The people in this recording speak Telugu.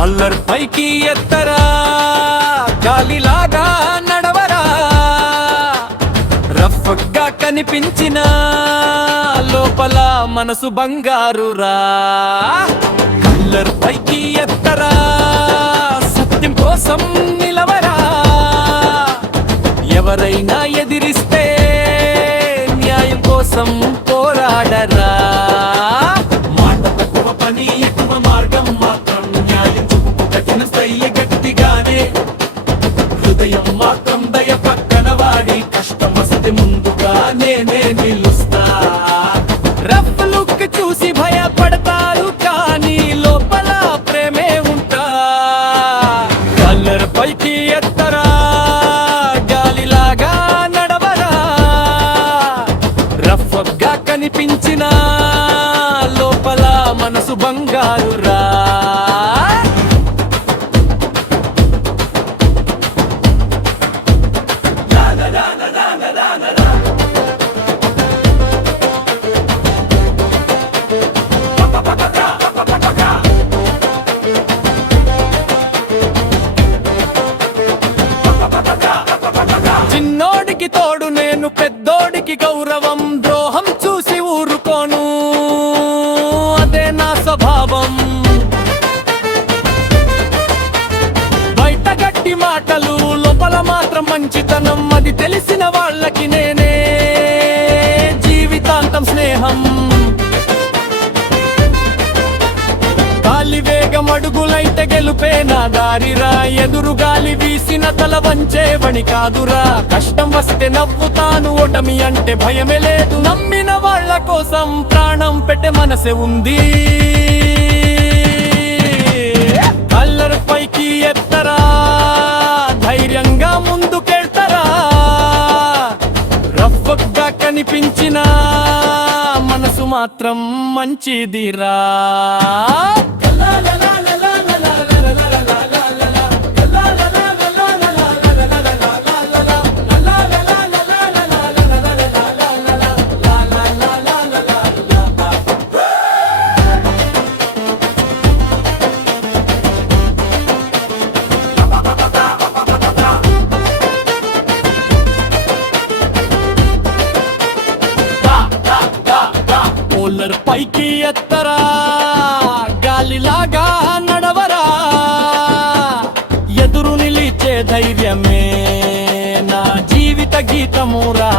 అల్లర్ పైకి ఎత్తరా గాలిలాగా నడవరా రఫ్గా కనిపించిన లోపల మనసు బంగారురా అల్లర్ పైకి ఎత్తరా సత్యం కోసం నిలవరా ఎవరైనా ఎదిరిస్తే న్యాయం కోసం పోరాడరా మాట తక్కువ పని ఎక్కువ మార్గం మాత్రం న్యాయం చూపు కఠిన స్థైర్య గట్టిగానే హృదయం మాత్రం దయ పక్కన వాడి కష్టం వస్తే ముందుగా నేనే నిలుస్తా రఫ్ లుక్ చూసి భయపడతారు కానీ లోపల ప్రేమే ఉంటా కల్లర్ పైకి ఎత్తరా గాలిలాగా నడవరా రఫ్గా కనిపించిన లోపల మనసు బంగారురా చిన్నోడికి తోడు నేను పెద్దోడికి గౌరవం ద్రోహం చూసి ఊరుకోను అదే నా స్వభావం బయట గట్టి మాటలు లోపల మాత్రం మంచితనం అది తెలిసిన వాళ్ళకి నేనే జీవితాంతం స్నేహం గాలి వేగం అడుగులైతే గెలుపే నా దారిరా ఎదురు గాలి వీసిన తల వంచేవని కాదురా కష్టం వస్తే నవ్వుతాను ఓటమి అంటే భయమే లేదు నమ్మిన వాళ్ళ కోసం ప్రాణం పెట్టే మనసే ఉంది కల్లర్ పైకి ఎత్తరా ధైర్యంగా ముందుకెళ్తారా రఫ్గా కనిపించిన మనసు మాత్రం మంచిదిరా కల్లర్ పైకి ఎత్తరా గాలిలాగా నడవరా ఎదురు నిలిచే ధైర్యమే నా జీవిత గీతమురా